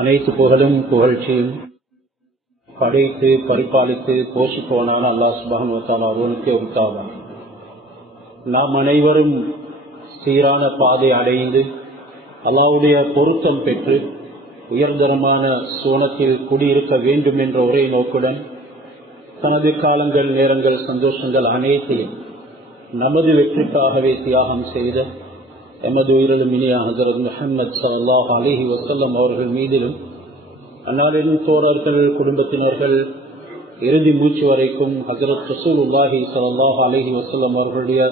அனைத்து புகழும் புகழ்ச்சியும் படைத்து பரிபாலித்து போஷிப்பவனான அல்லாஹ் சுப்ஹானஹு வ தஆலா ஒருவனுக்கே உரித்தாவான். நாம் அனைவரும் சீரான பாதை அடைந்து அல்லாஹ்வுடைய பொருத்தம் பெற்று உயர்தரமான சோனத்தில் குடியிருக்க வேண்டும் என்ற ஒரே நோக்குடன் தனது காலங்கள், நேரங்கள், சந்தோஷங்கள் அனைத்தையும் நமது வெற்றிக்காகவே தியாகம் செய்த எமது உயிரிலும் இனிய ஹஜ்ரத் முஹம்மது ஸல்லல்லாஹு அலைஹி வஸல்லம் அவர்கள் மீதிலும் அன்னாரின் தோழர்கள், குடும்பத்தினர்கள் இறுதி மூச்சு வரைக்கும் ஹஜ்ரத் ரசூலுல்லாஹி ஸல்லல்லாஹு அலைஹி வஸல்லம் அவர்களுடைய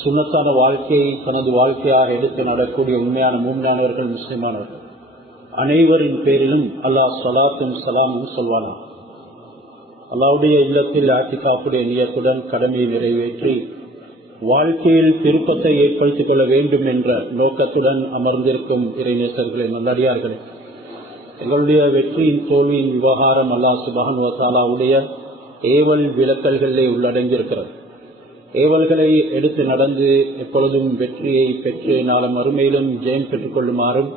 சுன்னத்தான வாழ்க்கையை தனது வாழ்க்கையாக எடுத்து நடக்கூடிய உண்மையான மூமினானவர்கள், முஸ்லிமானவர்கள் அனைவரின் பேரிலும் அல்லாஹ் ஸலாத்தும் ஸலாமும் சொல்வானா. அல்லாஹ்வுடைய இல்லத்தில் ஆத்திகாஃபுடைய நியத்துடன் கடமையை நிறைவேற்றி வாழ்க்கையில் திருப்பத்தை ஏற்படுத்திக் கொள்ள வேண்டும் என்ற நோக்கத்துடன் அமர்ந்திருக்கும் இறைநேசர்களே, நல்லடியார்களே, எங்களுடைய வெற்றியின் தோல்வியின் விவகாரம் அல்லாஹ் சுப்ஹானஹு வ தஆலாவுடைய ஏவல் விலக்கல்களே உள்ளடங்கியிருக்கிறது. ஏவல்களை எடுத்து நடந்து எப்பொழுதும் வெற்றியை பெற்று நாளை மறுமையிலும் ஜெயம் பெற்றுக் கொள்ளுமாறும்,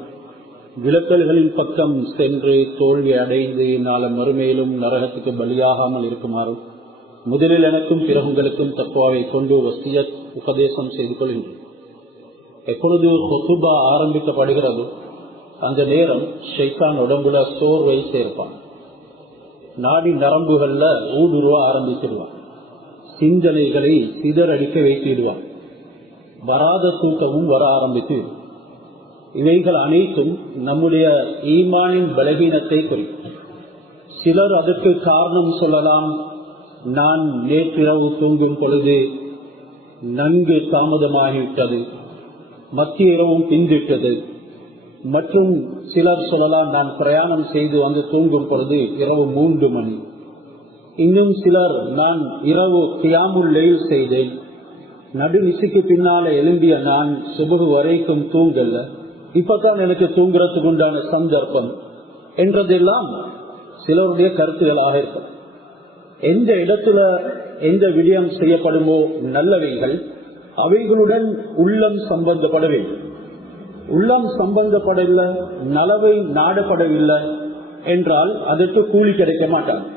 விலக்கல்களின் பக்கம் சென்று தோல்வி அடைந்து நாளை மறுமையிலும் நரகத்துக்கு பலியாகாமல் இருக்குமாறும் முதலில் எனக்கும் பிறகு உங்களுக்கும் தக்வாவை கொண்டு வசியத் உபதேசம் செய்து கொள்கின்றேன். எப்பொழுது ஹுதுபா ஆரம்பிக்கப்படுகிறதோ அந்த நேரம் ஷைத்தான் உடம்புல சோர்வை சேர்ப்பான், நாடி நரம்புகள்ல ஊடுருவ ஆரம்பிச்சிடுவான், சிந்தனைகளை சிதறடிக்க வைத்திடுவான், வராத தூக்கமும் வர ஆரம்பித்து, இவைகள் அனைத்தும் நம்முடைய ஈமானின் பலகீனத்தை குறிக்கும். சிலர் அதற்கு காரணம் சொல்லலாம், நான் நேற்றிரவு தூங்கும் பொழுது நன்கு தாமதமாகிவிட்டது, மத்திய இரவும் பிந்திட்டது. மற்றும் சிலர் சொல்லலாம், நான் பிரயாணம் செய்து வந்து தூங்கும் பொழுது இரவு 3 மணி. இன்னும் சிலர், நான் இரவு கியாமுல் லைல் செய்தேன், நடுநிசிக்கு பின்னால எழும்பிய நான் சுபஹ் வரைக்கும் தூங்கல, இப்பதான் எனக்கு தூங்குறதுக்கு உண்டான சந்தர்ப்பம் என்றதெல்லாம் சிலருடைய கருத்துகளாக இருக்கும். எந்த இடத்துல எந்த விடயம் செய்யப்படுமோ நல்லவைகள், அவைகளுடன் உள்ளம் சம்பந்தப்பட வேண்டும். உள்ளம் சம்பந்தப்படவில்லை, நலவை நாடப்படவில்லை என்றால் அதற்கு கூலி கிடைக்க மாட்டாங்க.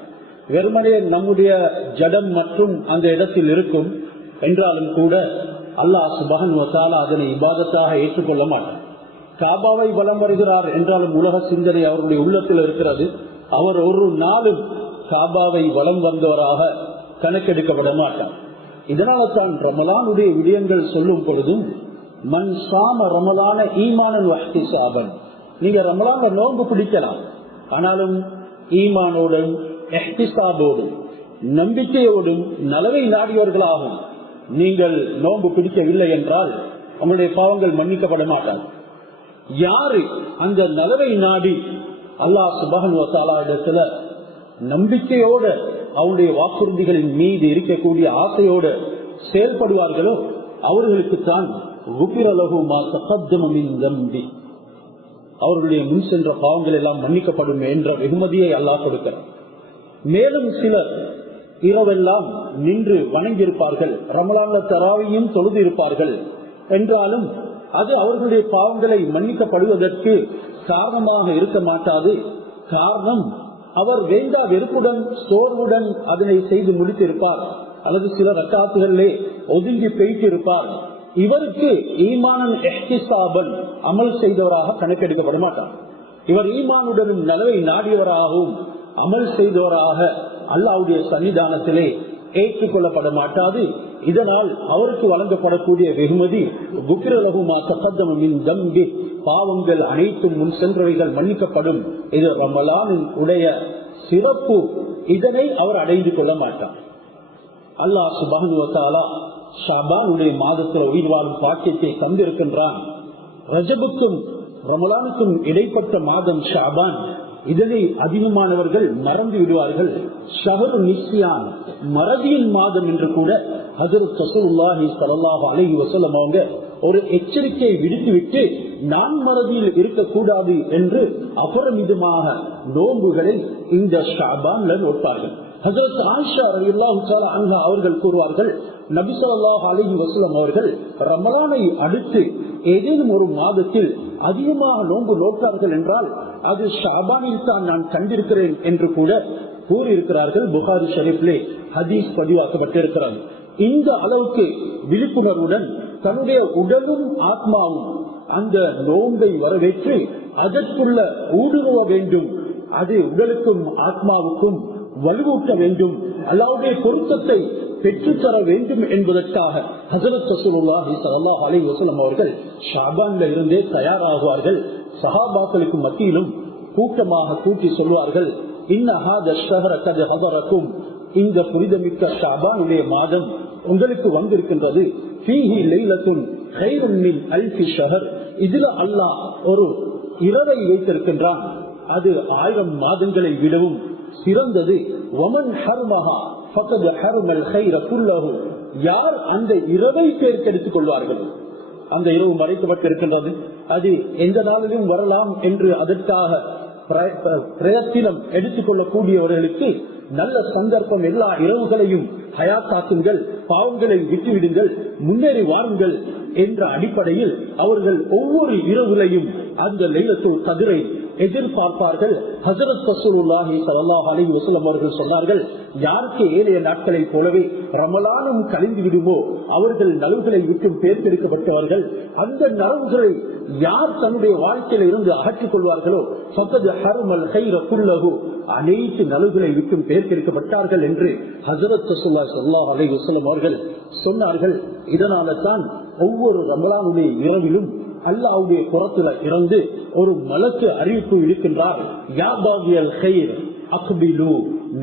வெறுமனே நம்முடைய ஜடம் மற்றும் அந்த இடத்தில் இருக்கும் என்றாலும் கூட அல்லாஹ் சுப்ஹானஹு வ தஆலா அதனை இபாதத்தாக ஏற்றுக்கொள்ள மாட்டார். காபாவை வலம் வருகிறார் என்றாலும் உலக சிந்தனை அவருடைய உள்ளத்தில் இருக்கிறது. அவர் ஒரு நாளும் காபாவை வலம் வந்தவராக கணக்கெடுக்கப்பட மாட்டார். இதனால தான் ரமலானுடைய விடயங்கள் சொல்லும் பொழுதும் மன் சாம ரமலான ஈமானன் வஹ்திசாபன், நீங்க ரமலான நோன்பு பிடிக்கலாம், ஆனாலும் ஈமானோடும் இஹ்திசாபோடும் நம்பிக்கையோடும் நலவை நாடியவர்களாகும் நீங்கள் நோன்பு பிடிக்கவில்லை என்றால் நம்முடைய பாவங்கள் மன்னிக்கப்பட மாட்டார். யாரு அந்த நலவை நாடி அல்லாஹ் சுப்ஹானஹு வ தஆலா இடத்துல நம்பிக்கையோட அவருடைய வாக்குறுதிகளின் மீது இருக்கக்கூடிய ஆசையோடு செயல்படுவார்களோ அவர்களுக்குத்தான் அவர்களுடைய முன் சென்ற பாவங்கள் எல்லாம் மன்னிக்கப்படும் என்ற வெகுமதியை அல்லாஹ் கொடுக்கிறார். மேலும் சிலர் இரவெல்லாம் நின்று வணங்கியிருப்பார்கள், ரமலான்ல தராவியும் தொழுது இருப்பார்கள் என்றாலும் அது அவர்களுடைய பாவங்களை மன்னிக்கப்படுவதற்கு காரணமாக இருக்க மாட்டாது. காரணம், அவர் வேண்டா வெறுப்புடன் சோர்வுடன் அதனை செய்து முடித்திருப்பார், அல்லது சில ரக்காத்துகளிலே ஒதுங்கி போயிட்டு இருப்பார். இவருக்கு ஈமானன் இஹ்திசாபன் அமல் செய்தவராக கணக்கெடுக்கப்பட மாட்டார். இவர் ஈமானுடனும் நலவை நாடியவராகவும் அமல் செய்தவராக அல்லாஹ்வுடைய சன்னிதானத்திலே ஏற்றுக்கொள்ளப்பட மாட்டாது. இதனால் அவருக்கு வழங்கப்படக்கூடிய வெகுமதி குஃபிரலஹுமா தகத்தம மின் தம்பி, பாவங்கள் அனைத்தும் முன் சென்றவைகள் மன்னிக்கப்படும். இது ரமலானின் உடைய சிறப்பு. இதனை அவர் அடைந்து கொள்ள மாட்டார். அல்லாஹ் சுப்ஹானஹு வ தஆலா ஷாபானுடைய மாதத்தில் உயிர் வாழும் பாக்கியத்தை தந்திருக்கின்றான். ரஜபுக்கும் ரமலானுக்கும் இடைப்பட்ட மாதம் ஷாபான். இதனை அதிகமானவர்கள் மறந்து விடுவார்கள். ஷஹரு நிஸ்யான், மறதியின் மாதம் என்று கூட ஹஜ்ரத் ரசூலுல்லாஹி ஸல்லல்லாஹு அலைஹி வஸல்லம் அவங்க ஒரு எச்சரிக்கை விடுத்துவிட்டு நான் மறதியில் இருக்கக்கூடாது என்று அபரிமிதமாக நோன்புகளை இந்த ஷாபான்ல நோட்பார்கள். ஹஜ்ரத் ஆயிஷா ரலியல்லாஹு தஆலா அன்ஹா அவர்கள் கூறுவார்கள், நபி ஸல்லல்லாஹு அலைஹி வஸல்லம் அவர்கள் ரமலானை அடுத்து ஏதேனும் ஒரு மாதத்தில் அதிகமாக நோன்பு நோட்டார்கள் என்றால் அது ஷாபானில் தான் நான் கண்டிருக்கிறேன் என்று கூட கூறியிருக்கிறார்கள். புகாரி ஷரீஃபிலே ஹதீஸ் பதிவாக்கப்பட்டிருக்கிறது. இந்த அளவுக்கு விழிப்புணர்வுடன் தன்னுடைய உடலும் ஆத்மாவும் அந்த நோன்பை வரவேற்று அதற்குள்ள ஊடுருவ வேண்டும், அது உடலுக்கும் ஆத்மாவுக்கும் வலுவூட்ட வேண்டும், அல்லாஹ்வுடைய பொருத்தத்தை பெற்றுத்தர வேண்டும் என்பதற்காக ஹஜ்ரத் ரசூலுல்லாஹி ஸல்லல்லாஹு அலைஹி வஸல்லம் அவர்கள் ஷாபான்ல இருந்தே தயாராகுவார்கள். சஹாபாக்களுக்கு மத்தியிலும் கூட்டமாக கூட்டி சொல்வார்கள், இன்ன ஹாத ஷஹர கத் ஹதரக்கும், இந்த புனிதமிக்க ஷாபானுடைய மாதம் உங்களுக்கு வந்திருக்கின்றது. ஃபீஹி லைலத்துன் கைருன் மின் அல்ஃபி ஷஹர், இதுல அல்லாஹ் ஒரு இரவை வைத்திருக்கின்றான், அது 1000 மாதங்களை விடவும் சிறந்தது. வமன் ஹர்மஹா ஃபகத் ஹர்மல் கைர குல்லஹு, யார் அந்த இரவை தேர்ந்தெடுத்துக் கொள்வார்கள், அந்த இரவு மறைக்கப்பட்டிருக்கின்றது, அது எந்த நாளிலும் வரலாம் என்று அதற்காக பிரயத்தினம் எடுத்துக் கொள்ளக்கூடியவர்களுக்கு நல்ல சந்தர்ப்பம், எல்லா இரவுகளையும் ஹயாத்தாக்குங்கள், பாவங்களை விட்டுவிடுங்கள், முன்னேறி வாருங்கள் என்ற அடிப்படையில் அவர்கள் ஒவ்வொரு இரவுகளையும் அந்த லைலத்துல் கத்ரை எதிர்பார்ப்பார்கள். ஹஜ்ரத் ரசூலுல்லாஹி ஸல்லல்லாஹு அலைஹி வஸல்லம் அவர்கள் சொன்னார்கள், யாருக்கு ஏழைய நாட்களை போலவே ரமலானும் கழிந்து விடுமோ அவர்கள் நலவுகளை விட்டு பேர்த்தெடுக்கப்பட்டவர்கள். அந்த நலவுகளை யார் தன்னுடைய வாழ்க்கையில இருந்து அகற்றிக் கொள்வார்களோ ஃபகத் ஹர்மல் கைர குல்லஹு, அனைத்து நலவுகளை விட்டு பேர்த்தெடுக்கப்பட்டார்கள் என்று ஹஜ்ரத் ரசூலுல்லாஹி ஸல்லல்லாஹு அலைஹி வஸல்லம் அவர்கள் சொன்னார்கள். இதனால தான் ஒவ்வொரு ரமலானுடைய இரவிலும் அல்லாஹ்வுடைய புறத்துல இருந்து ஒரு மலக்கு அறிவிப்பு இருக்கின்றார், யா பாகியல் கைர் அக்பிலு,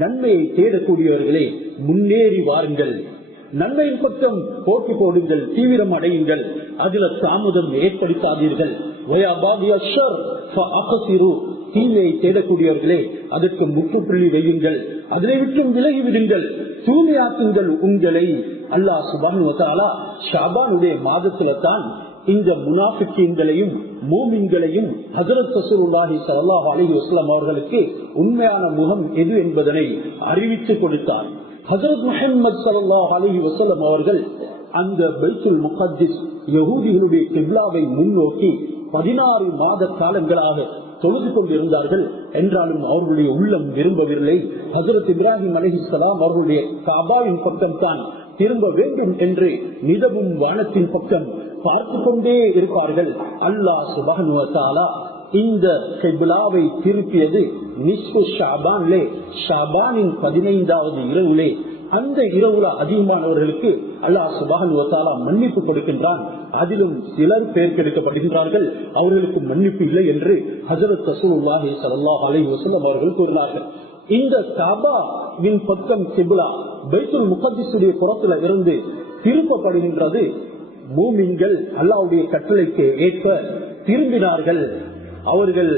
நன்மையை தேடக்கூடியவர்களே முன்னேறி வாருங்கள், நன்மையின் பக்கம் போட்டி போடுங்கள், தீவிரம் அடையுங்கள், அதுல தாமதம் ஏற்படுத்தாதீர்கள். தீமையை தேடக்கூடியவர்களே அதற்கு முற்றுப்புள்ளி வையுங்கள், அதனை விட்டு விலகி விடுங்கள், தூய்மையாக்குங்கள் உங்களை. அல்லாஹ் சுப்ஹானஹு வ தஆலா ஷாபானுடைய மாதத்துல தான் இந்த முனாஃபிக்கீன்களையும் மூமின்களையும் ஹஜ்ரத் ரசூலுல்லாஹி ஸல்லல்லாஹு அலைஹி வஸல்லம் அவர்களுக்கு உண்மையான முகம் எது என்பதனை அறிவித்து கொடுத்தார். ஹஜ்ரத் முஹம்மது ஸல்லல்லாஹு அலைஹி வஸல்லம் அவர்கள் அந்த பைத்துல் முகத்திஸ் யஹூதிகளுடைய கிப்லாவை முன்னோக்கி 16 மாத காலங்களாக தொழுது கொண்டிருந்தார்கள். என்றாலும் அவர்களுடைய உள்ளம் விரும்பவில்லை. ஹஜ்ரத் இப்ராஹிம் அலைஹிஸ்ஸலாம் அவர்களுடைய காபாவின் பக்கம் தான் திரும்ப வேண்டும் என்று நிதவும் வானத்தின் பக்கம் பார்த்து கொண்டே இருப்பார்கள். அல்லாஹ் சுப்ஹானஹு வ தஆலா இந்த கிப்லாவை திருப்பியது நிஸ்ஃபு ஷாபான்லே, ஷாபானின் 15வது இரவுலே. அந்த இரவுல அதிகமானவர்களுக்கு அல்லாஹ் சுப்ஹானஹு வ தஆலா மன்னிப்பு கொடுக்கின்றான். அதிலும் சிலர் பேர்க்கெடுக்கப்படுகின்றார்கள், அவர்களுக்கு மன்னிப்பு இல்லை என்று ஹஜ்ரத் ரசூலுல்லாஹி ஸல்லல்லாஹு அலைஹி வஸல்லம் அவர்கள் கூறினார்கள். இந்த காபாவின் பக்கம் கிப்லா பைத்துல் முகத்திஸுடைய புறத்துல இருந்து திருப்பப்படுகின்றது. மூமின்கள் அல்லாஹ்வுடைய கட்டளைக்கு ஏற்ப திரும்பினார்கள். அவர்கள்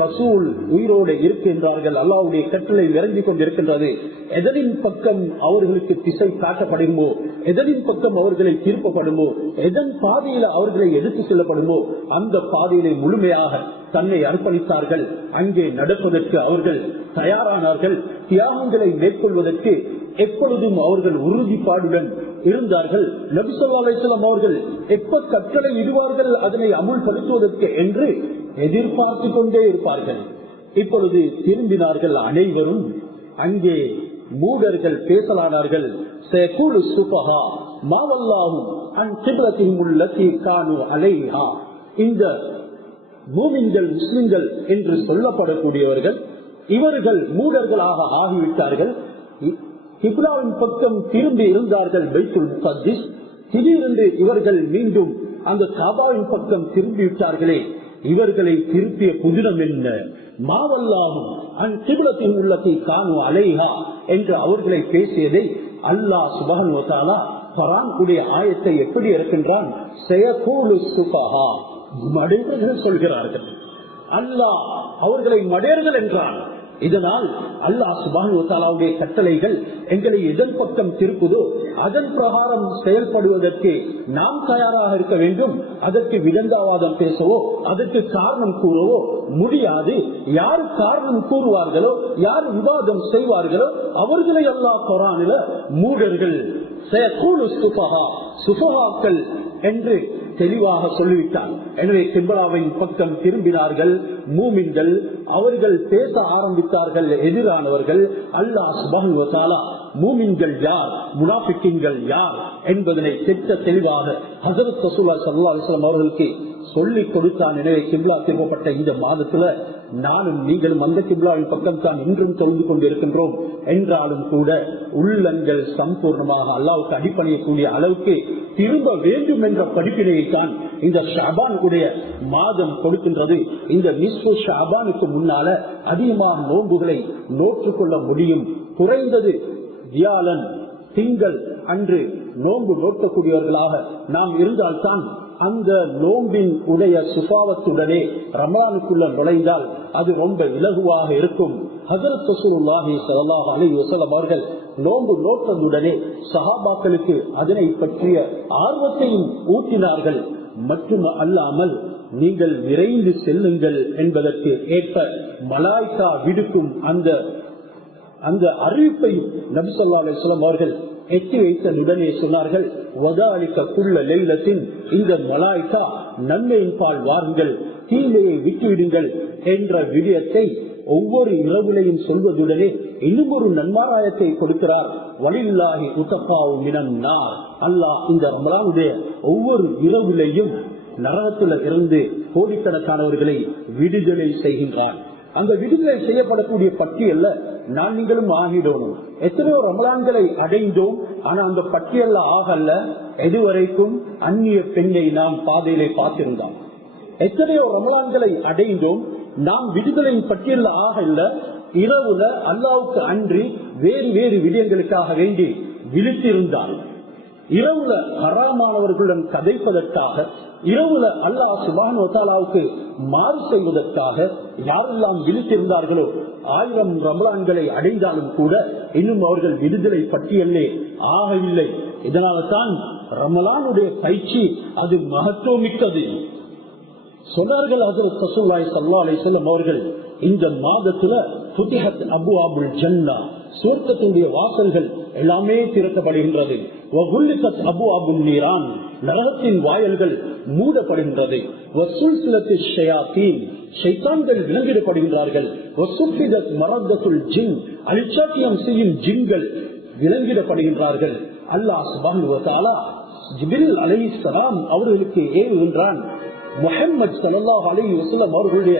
ரசூல் உயிரோடு இருக்கின்றார்கள், அல்லாஹ்வுடைய கட்டளை இறங்கிக் கொண்டிருக்கின்றது. எதனின் பக்கம் அவர்களுக்கு திசை காட்டப்படுமோ, எதனின் பக்கம் அவர்களை திருப்பப்படுமோ, எதன் பாதையில அவர்களை எடுத்து செல்லப்படுமோ அந்த பாதையிலே முழுமையாக தன்னை அர்ப்பணித்தார்கள். அங்கே நடப்பதற்கு அவர்கள் தயாரானார்கள். தியாகங்களை மேற்கொள்வதற்கு எப்பொழுதும் அவர்கள் உறுதிப்பாடுடன் இருந்தார்கள். நபி ஸல்லல்லாஹு அலைஹி வஸல்லம் அவர்கள் எப்ப கட்டளை இடுவார்கள் அதனை அமுல்படுத்துவதற்கு என்று எதிர்பார்த்து கொண்டே இருப்பார்கள். இப்பொழுது திரும்பினார்கள் அனைவரும். அங்கே மூடர்கள் பேசலானார்கள். இந்த மூமின்கள் முஸ்லிம்கள் என்று சொல்லப்படக்கூடியவர்கள் இவர்கள் மூடர்களாக ஆகிவிட்டார்கள். கிப்லாவின் பக்கம் திரும்பி இருந்தார்கள் பைத்துல் முகத்திஸ். திடீரென்று இவர்கள் மீண்டும் அந்த காபாவின் பக்கம் திரும்பிவிட்டார்களே, இவர்களை திருப்பிய புதினம் என்ன? மாவல்லாகும் அன்கிப்லத்தின் உள்ளத்தை காணு அலைஹா என்று அவர்களை பேசியதை அல்லாஹ் சுப்ஹானஹு வ தஆலா குர்ஆனுடைய ஆயத்தை எப்படி இருக்கின்றான்? சயகூலு சுஃபஹா, மடையர்கள் சொல்கிறார்கள். அல்லாஹ் அவர்களை மடையர்கள் என்றான். இதனால் அல்லாஹ் சுப்ஹானஹு வ தஆலாவுடைய கட்டளைகள் எங்களை எதன் பக்கம் திருப்புதோ அதன் பிரகாரம் செயல்படுவதற்கு நாம் தயாராக இருக்க வேண்டும். அதற்கு விதண்டாவாதம் பேசவோ அதற்கு காரணம் கூறவோ முடியாது. யார் காரணம் கூறுவார்களோ யார் விவாதம் செய்வார்களோ அவர்களை அல்லாஹ் குர்ஆனில் மூடர்கள் சுஃபஹாக்கள் என்று தெளிவாக சொல்லிவிட்டார். எனவே கிப்லாவின் பக்கம் திரும்பினார்கள் மூமின்கள். அவர்கள் பேச ஆரம்பித்தார்கள் எதிரானவர்கள். அல்லாஹ் சுப்ஹானஹு வ தஆலா மூமின்கள் யார் முனாஃபிக்கீன்கள் யார் என்பதனை திட்ட தெளிவாக ஹஜ்ரத் ரசூலுல்லாஹி ஸல்லல்லாஹு அலைஹி வஸல்லம் அவர்களுக்கு சொல்லிக் கொடுத்தான். எனவே கிப்லா திருப்பப்பட்ட இந்த மாதத்துல நானும் நீங்களும் அந்த கிப்லாவின் பக்கம் தான் இன்றும் தொழுது கொண்டிருக்கின்றோம் என்றாலும் கூட உள்ளங்கள் சம்பூர்ணமாக அல்லாஹ்வுக்கு அடிபணியக்கூடிய அளவுக்கு திரும்ப வேண்டும் என்ற படிப்பினையை தான் இந்த ஷஅபானுடைய மாதம் கொடுக்கின்றது. இந்த நிஸ்ஃபு ஷஅபானுக்கு முன்னால அதிகமாக நோன்புகளை நோற்றுக்கொள்ள முடியும். குறைந்தது வியாழன் திங்கள் அன்று நோன்பு நோக்கக்கூடியவர்களாக நாம் இருந்தால்தான் அந்த நோம்பின் உடைய சுபாவத்துடனே ரமலானுக்குள்ள நுழைந்தால் அது ரொம்ப இலகுவாக இருக்கும். ஹஜ்ரத் ரசூலுல்லாஹி ஸல்லல்லாஹு அலைஹி வஸல்லம் அவர்கள் நோன்பு நோக்கத்துடனே சஹாபாக்களுக்கு அதனை பற்றிய ஆர்வத்தையும் ஊட்டினார்கள். மற்றும் அல்லாமல் நீங்கள் விரைந்து செல்லுங்கள் என்பதற்கு ஏற்ப மலாய்கா விடுக்கும் அந்த அறிவிப்பையும் நபி ஸல்லல்லாஹு அலைஹி வஸல்லம் அவர்கள் எட்டி வைத்தனுடனே சொன்னார்கள், இந்த மலாய்கா நன்மையின் பால் வாருங்கள் தீமையை விட்டுவிடுங்கள் என்ற விடயத்தை ஒவ்வொரு இரவுலையும் சொல்வதுடனே இன்னும் ஒரு நன்மாராயத்தை கொடுக்கிறார். வலில்லாஹி உத்தப்பாவும் மினன் நார். அல்லாஹ் இந்த ரமலானுடைய ஒவ்வொரு இரவுலையும் நரகத்தில் இருந்து கோடிக்கணக்கானவர்களை விடுதலை செய்கின்றார். அந்த விடுதலை செய்யப்படக்கூடிய பட்டியல்ல நான் நீங்களும் ஆகிடணும். எத்தனையோ ரமலான்களை அடைந்தோம், ஆனா அந்த பட்டியல்ல ஆகல. எதுவரைக்கும் அந்நிய பெண்ணை நாம் பாதையிலே பார்த்திருந்தோம். எத்தனையோ ரமலான்களை அடைந்தோம், நாம் விடுதலையின் பட்டியல்ல ஆகல. இரவுல அல்லாவுக்கு அன்றி வேறு வேறு விடயங்களுக்காக வேண்டி விழித்திருந்தால், இரவுல ஹராமானவர்களுடன் கதைப்பதற்காக, இரவுல அல்லாஹ் சுப்ஹானஹு வ தஆலாவுக்கு மாறு செய்வதற்காக யாரெல்லாம் விழித்திருந்தார்களோ 1000 ரமலான்களை அடைந்தாலும் கூட இன்னும் அவர்கள் விடுதலை பட்டியலே ஆகவில்லை. இதனால தான் ரமலானுடைய பயிற்சி அது மகத்துவமிக்கது. சொன்னார்கள் ஹஜ்ரத் ரசூலுல்லாஹி ஸல்லல்லாஹு அலைஹி வஸல்லம் அவர்கள், இந்த மாதத்துல ஃபுதிஹத் அபுவாபுல் ஜன்னா, சுவர்க்கத்துடைய வாசல்கள் எல்லாமே திறக்கப்படுகின்றது. வகுல்லிகத் அபுவாபுன் நீரான், நரகத்தின் வாயல்கள் மூடப்படுகின்றது. வசுல்சிலத்திஷ் ஷயாத்தீன், ஷைத்தான்கள் விலங்கிடப்படுகின்றார்கள். வசுஃபிதத் மரத்தத்துல் ஜின், அலிச்சாட்டியம் செய்யும் ஜின்கள் விலங்கிடப்படுகின்றார்கள். அல்லாஹ் சுப்ஹானஹு வ தஆலா ஜிப்ரீல் அலைஹிஸ்ஸலாம் அவர்களுக்கு ஏவுகின்றான், முஹம்மது ஸல்லல்லாஹு அலைஹி வஸல்லம் அவர்களுடைய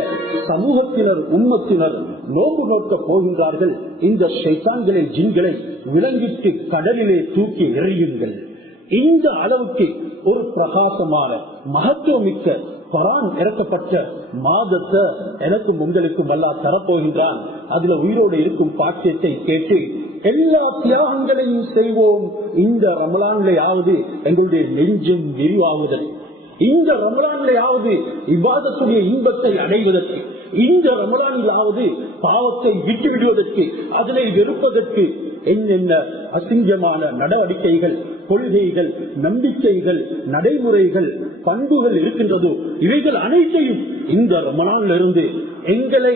சமூகத்தினர் உம்மத்தினர் நோன்பு நோக்க போகின்றார்கள். இந்த ஷைத்தான்களின் ஜின்களை விலங்கிட்டு கடலிலே தூக்கி எறியுங்கள். இந்த அளவுக்கு ஒரு பிரகாசமான மகத்துவமிக்க குர்ஆன் இறக்கப்பட்ட மாதத்தை எனக்கும் உங்களுக்கும் அல்லாஹ் தரப்போகின்றான். அதுல உயிரோடு இருக்கும் பாக்கியத்தை கேட்டு எல்லா தியாகங்களையும் செய்வோம். இந்த ரமலான்லையாவது எங்களுடைய நெஞ்சம் விரிவாகுதல், இந்த ரமலான்லையாவது இபாதத்துடைய இன்பத்தை அடைவதற்கு, இந்த ரமலானிலாவது பாவத்தை விட்டு விடுவதற்கு, அதனை வெறுப்பதற்கு என்னென்ன அசிங்கமான நடவடிக்கைகள், கொள்கைகள், நம்பிக்கைகள், நடைமுறைகள், பண்புகள் இருக்கின்றதோ இவைகள் அனைத்தையும் இந்த ரமலானிலிருந்து எங்களை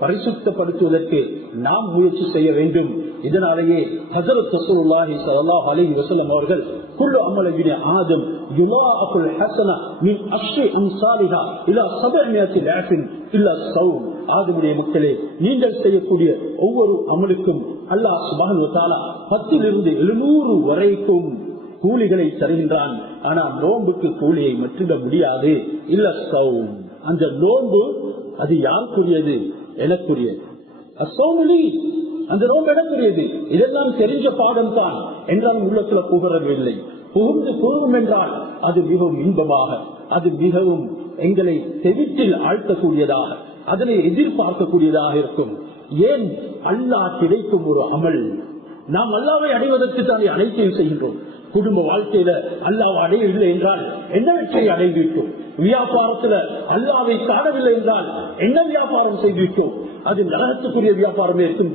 பரிசுத்தப்படுத்துவதற்கு நாம் முயற்சி செய்ய வேண்டும். இதனாலேயே ஹஜ்ரத் ரசூலுல்லாஹி ஸல்லல்லாஹு அலைஹி வஸல்லம் அவர்கள் குல்லு அமல் இப்னி ஆதம் யுலாஅகுல் ஹஸனா மின் அஷ்ரி அம்சாலிஹா இலா 700 லாஃபின் இல்லா ஸௌம். ஆதமுடைய மக்களே, நீங்கள் செய்யக்கூடிய ஒவ்வொரு அமலுக்கும் அல்லாஹ் சுப்ஹானஹு வ தஆலா 10 இலிருந்து 700 வரைக்கும் கூலிகளை தருகின்றான். ஆனா நோன்புக்கு கூலியை மற்றிட முடியாது. இல்ல ஸௌம், அந்த நோன்பு அது யாருக்குரியது? எனக்குரியது. அஸ்ஸௌமுலி, அந்த நோன்பு எனக்குரியது. இதெல்லாம் தெரிஞ்ச பாடம் தான் என்றாலும் உள்ளத்துல புகழவில்லை. புகும் என்றால் அது மிகவும் இன்பமாக, அது மிகவும் எங்களை தெவிட்டில் ஆழ்த்தக்கூடியதாக, அதனை எதிர்பார்க்கக்கூடியதாக இருக்கும். ஏன்? அல்லாஹ் கிடைக்கும் ஒரு அமல். நாம் அல்லாஹ்வை அடைவதற்கு தானே அனைத்தையும் செய்கின்றோம். குடும்ப வாழ்க்கையில அல்லாஹ்வை அடையவில்லை என்றால் என்ன வெற்றியை அடைந்துவிட்டோம்? வியாபாரத்துல அல்லாஹ்வை காணவில்லை என்றால் என்ன வியாபாரம் செய்துவிட்டோம்? அது நரகத்துக்குரிய வியாபாரமே இருக்கும்,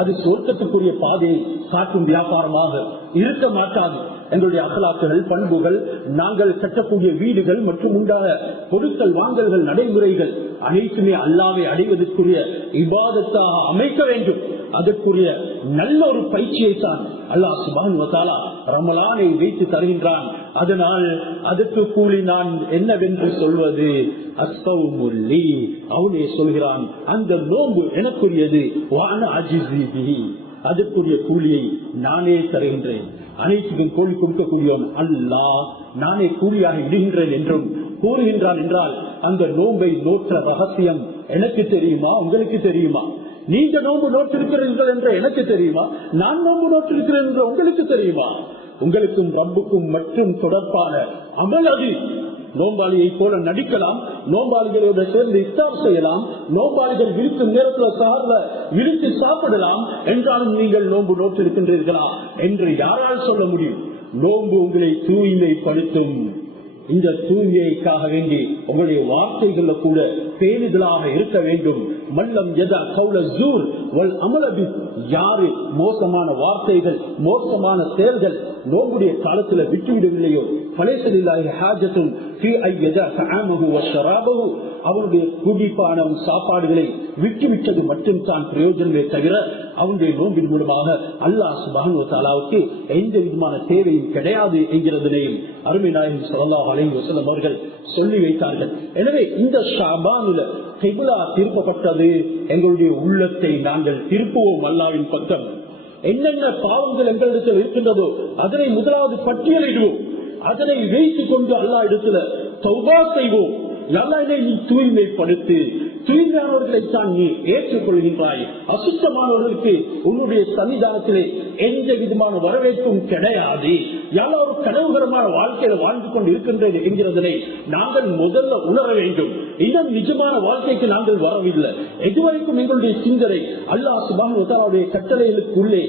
அது சொர்க்கத்துக்குரிய பாதையை காட்டும் வியாபாரமாக இருக்க மாட்டாது. எங்களுடைய அகலாக்குகள், பண்புகள், நாங்கள் கட்டக்கூடிய வீடுகள் மற்றும் உண்டான பொருட்கள் வாங்கல்கள், நடைமுறைகள் அனைத்துமே அல்லாஹ்வை அடைவதற்குரிய இபாதத்தாக அமைக்க வேண்டும். அதற்குரிய நல்ல ஒரு பயிற்சியை தான் அல்லாஹ் சுப்ஹானஹு வ தஆலா ரமலானை வைத்து தருகின்றான். அதனால் அதற்கு கூலி நான் என்னவென்று சொல்வது? அஸ்ஸௌமுல்லி, அவனே சொல்கிறான், அந்த நோன்பு எனக்குரியது. வான அஜிஸி, அதற்குரிய கூலியை நானே தருகின்றேன். அனைத்துக்கும் கூலி கொடுக்கக்கூடியவன் அல்லாஹ், நானே கூலியாக இடுகின்றேன் என்றும் கூறுகின்றான். என்றால் அந்த நோன்பை நோற்ற ரகசியம் எனக்கு தெரியுமா? உங்களுக்கு தெரியுமா? நீங்க நோன்பு நோட்டிருக்கிறீர்கள் என்ற எனக்கு தெரியுமா? நான் நோன்பு நோட்டிருக்கிறேன் என்ற உங்களுக்கு தெரியுமா? உங்களுக்கும் ரப்புக்கும் மற்றும் தொடர்பான அமல் அது. நோம்பாளியை போல நடிக்கலாம், நோம்பாளிகளோடு சேர்ந்து இஃப்தார் செய்யலாம், நோம்பாளிகள் விழிக்கும் நேரத்தில் சார்ல விழித்து சாப்பிடலாம். என்றாலும் நீங்கள் நோன்பு நோட்டிருக்கின்றீர்களா என்று யாரால் சொல்ல முடியும்? நோன்பு உங்களை தூய்மைப்படுத்தும். இந்த தூய்மைக்காக வேண்டி உங்களுடைய வார்த்தைகள்ல கூட பேணுதலாக இருக்க வேண்டும். மல்லம் யதா கௌல ஸூர் வல் அமல பி, யாரு மோசமான வார்த்தைகள், மோசமான செயல்கள் நோம்புடைய காலத்துல விட்டுவிடவில்லையோ, ஃபலைஸலில்லாஹி ஹாஜத்துன் ஃபீ அய்யதா தஆமஹு வ ஷராபஹு, அவனுடைய குடிப்பானம் சாப்பாடுகளை விட்டுவிட்டது மட்டும் தான் பிரயோஜனமே தவிர அவனுடைய நோம்பின் மூலமாக அல்லாஹ் சுப்ஹானஹு வ தஆலாவுக்கு எந்த விதமான தேவையும் கிடையாது என்கிறதனையும் அருமை நாயகம் ஸல்லல்லாஹு அலைஹி வஸல்லம் அவர்கள் சொல்லி வைத்தார்கள். எனவே இந்த ஷஅபானில கிப்லா திருப்பப்பட்டது. எங்களுடைய உள்ளத்தை நாங்கள் திருப்புவோம் அல்லாஹ்வின் பக்கம். என்னென்ன பாவங்கள் எங்களிடத்தில் இருக்கின்றதோ அதனை முதலாவது பட்டியலிடுவோம். அதனை வைத்துக் கொண்டு அல்லாஹ் இடத்துல தௌபா செய்வோம். என்னை நீ தூய்மைப்படுத்தி, தூய்மையானவர்களை தான் நீ ஏற்றுக்கொள்கின்றாய். அசுத்தமானவர்களுக்கு உன்னுடைய சன்னிதானத்திலே எந்த விதமான வரவேற்பும் கிடையாது. யாரோ ஒரு கனவுகரமான வாழ்க்கையில வாழ்ந்து கொண்டு இருக்கின்றது என்கிறதனை நாங்கள் முதல்ல உணர வேண்டும். இன்னும் நிஜமான வாழ்க்கைக்கு நாங்கள் வரவில்லை. எதுவரைக்கும் எங்களுடைய சிந்தனை அல்லாஹ் சுப்ஹானஹு வ தஆலாவுடைய கட்டளைகளுக்குள்ளே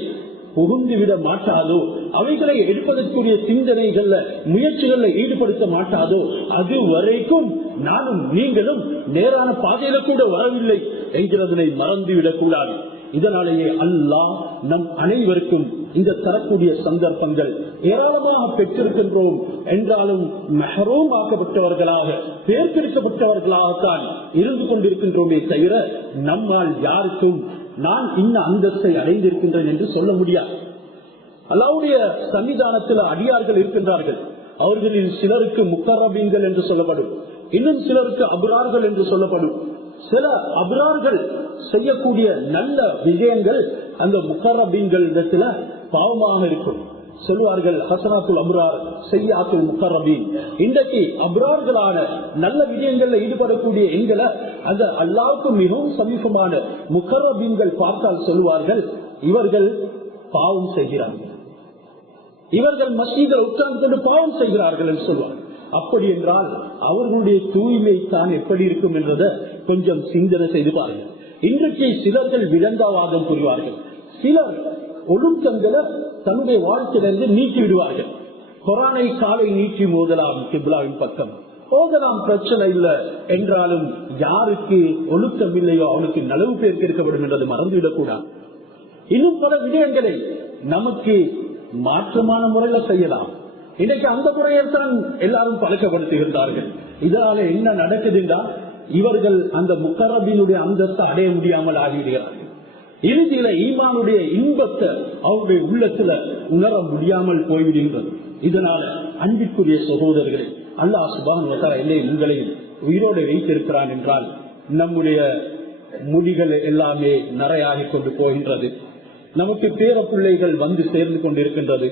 புகுந்துவிட மாட்டாதோ, அவைகளை எடுப்பதற்குரிய சிந்தனைகள்ல முயற்சிகள்ல ஈடுபடுத்த மாட்டாதோ, அது வரைக்கும் நானும் நீங்களும் நேரான பாதையில கூட வரவில்லை என்கிறதனை மறந்துவிடக் கூடாது. இதனாலேயே அல்லாஹ் நம் அனைவருக்கும் இந்த தரக்கூடிய சந்தர்ப்பங்கள் ஏராளமாக பெற்றிருக்கின்றோம். என்றாலும் மஹ்ரூம் ஆக்கப்பட்டவர்களாக, பேர்பிடிக்கப்பட்டவர்களாகத்தான் இருந்து கொண்டிருக்கின்றோமே தவிர நம்மால் யாருக்கும் நான் இன்ன அந்தஸ்தை அடைந்திருக்கின்றேன் என்று சொல்ல முடியாது. அல்லாஹ்வுடைய சன்னிதானத்தில் அடியார்கள் இருக்கின்றார்கள். அவர்களில் சிலருக்கு முக்கரபீன்கள் என்று சொல்லப்படும், இன்னும் சிலருக்கு அபுரார்கள் என்று சொல்லப்படும். சில அபுரார்கள் செய்யக்கூடிய நல்ல விஷயங்கள் அந்த முக்கரபீன்கள் இடத்துல பாவமாக இருக்கும். சொல்வார்கள் ஹசனாத்துல் அப்ரார் செய்யாத்துல் முக்கரபீன். இன்றைக்கு அப்ரார்களான நல்ல விடயங்கள்ல ஈடுபடக்கூடிய எங்களை அந்த அல்லாஹ்வுக்கு மிகவும் சமீபமான முக்கரபீன்கள் பார்த்தால் சொல்வார்கள், இவர்கள் பாவம் செய்கிறார்கள், இவர்கள் மஸ்ஜிதில் உட்கார்ந்து கொண்டு பாவம் செய்கிறார்கள் என்று சொல்வார்கள். அப்படி என்றால் அவர்களுடைய தூய்மை தான் எப்படி இருக்கும் என்றதை கொஞ்சம் சிந்தனை செய்து பாருங்கள். இன்றைக்கு சிலர்கள் விளங்கவாதம் புரிவார்கள், சிலர் ஒழுக்கங்களை தன்னுடைய வாழ்க்கையிலிருந்து நீக்கி விடுவார்கள். குர்ஆனை காலை நீக்கி மோதலாம், கிப்லாவின் பக்கம் ஓதலாம், பிரச்சனை இல்லை. என்றாலும் யாருக்கு ஒழுக்கம் இல்லையோ அவனுக்கு நலவு பேர் கிடைக்கப்படும் என்றது மறந்துவிடக் கூடாது. இன்னும் பல விடயங்களை நமக்கு மாற்றமான முறையில செய்யலாம். இன்னைக்கு அந்த முறையில் தான் எல்லாரும் பழக்கப்படுத்துகின்றார்கள். இதனால என்ன நடக்குதுன்னா, இவர்கள் அந்த முக்கரபினுடைய அந்தஸ்தை அடைய முடியாமல் ஆகிவிடுகிறார்கள். இறுதியில ஈமானுடைய இன்பத்தை அவருடைய உள்ளத்துல உணர முடியாமல் போய்விடுகின்றது. இதனால அன்பிற்குரிய சகோதரர்களே, அல்லாஹ் சுப்ஹானஹு வ தஆலா என்னை உங்களையும் உயிரோடு வைத்திருக்கிறான் என்றால் நம்முடைய முடிகள் எல்லாமே நரையாகிக் கொண்டு போகின்றது. நமக்கு பேர பிள்ளைகள் வந்து சேர்ந்து கொண்டிருக்கின்றது.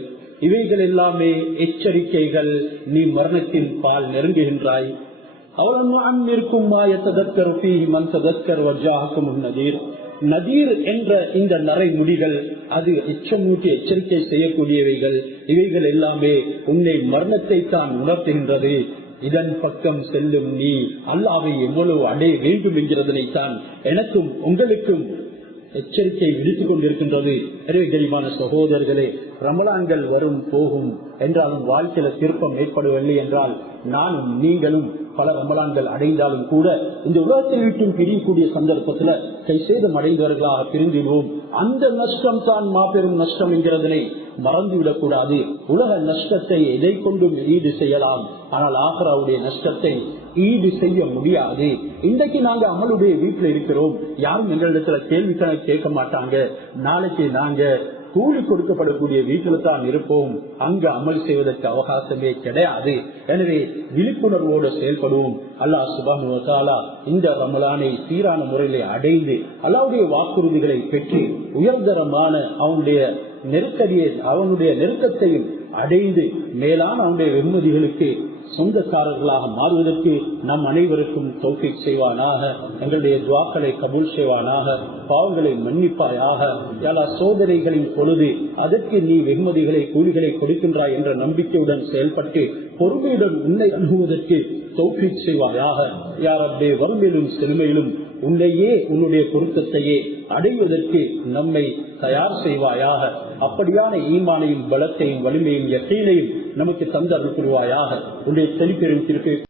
இவைகள் எல்லாமே எச்சரிக்கைகள். நீ மரணத்தின் பால் நெருங்குகின்றாய். நதீர் என்ற இந்த நரை முடிகள் அது எச்சமூட்டி எச்சரிக்கை செய்யக்கூடியவைகள். இவைகள் எல்லாமே உன்னை மரணத்தை தான் உணர்த்துகின்றது. இதன் பக்கம் செல்லும் நீ அல்லாஹ்வை எவ்வளவு அடைய வேண்டும் என்கிறதனை தான் எனக்கும் உங்களுக்கும் எச்சரிக்கை விடுத்துக் கொண்டிருக்கின்றது. எனவே கரிமான சகோதரர்களே, ரமலான்கள் வரும் போகும் என்றாலும் வாழ்க்கையில திருப்பம் ஏற்படவில்லை என்றால் நானும் நீங்களும் பல ரமலான்கள் அடைந்தாலும் கூட இந்த உலகத்தை விட்டும் பிரியக்கூடிய சந்தர்ப்பத்துல கை சேதம் அடைந்தவர்களாக பிரிந்துவிடுவோம். அந்த நஷ்டம் தான் மாபெரும் நஷ்டம் என்கிறதனை மறந்துவிடக் கூடாது. உலக நஷ்டத்தை எதை கொண்டும் ஈடு செய்யலாம், ஆனால் ஆഖிராவுடைய நஷ்டத்தை ஈடு செய்ய முடியாது. இன்றைக்கு நாங்க அமலுடைய வீட்டுல இருக்கிறோம், யாரும் எங்களிடத்துல கேள்வி கேட்க மாட்டாங்க. நாளைக்கு நாங்க கூலி கொடுக்கப்படக்கூடிய வீட்டில தான் இருப்போம், அங்க அமல் செய்வதற்கு அவகாசமே கிடையாது. எனவே விழிப்புணர்வோடு செயல்படுவோம். அல்லாஹ் சுப்ஹானஹு வ தஆலா இந்த ரமலானை சீரான முறையிலே அடைந்து அல்லாஹ்வுடைய வாக்குறுதிகளை பெற்று உயர்தரமான அவனுடைய நெருக்கத்தையும் அடைந்து மேலான அவனுடைய வெகுமதிகளுக்கு சொந்தக்காரர்களாக மாறுவதற்கு நம் அனைவருக்கும் தௌஃபீக் செய்வானாக. எங்களுடைய துஆக்களை கபூல் செய்வானாக. பாவங்களை மன்னிப்பாயாக. எல்லா சோதனைகளின் பொழுது அதற்கு நீ வெகுமதிகளை கூலிகளை கொடுக்கின்றாய் என்ற நம்பிக்கையுடன் செயல்பட்டு பொறுமையுடன் உன்னை அணுகுவதற்கு தௌஃபீக் செய்வாயாக. யா ரப்பே, வறுமையிலும் செழுமையிலும் உன்னையே உன்னுடைய பொருத்தத்தையே அடைவதற்கு நம்மை தயார் செய்வாயாக. அப்படியான ஈமானையும் பலத்தையும் வலிமையும் யக்கீனையும் நமக்கு தந்தருள் புரிவாயாக. உன்னுடைய செழிப்பெரும் திருப்பி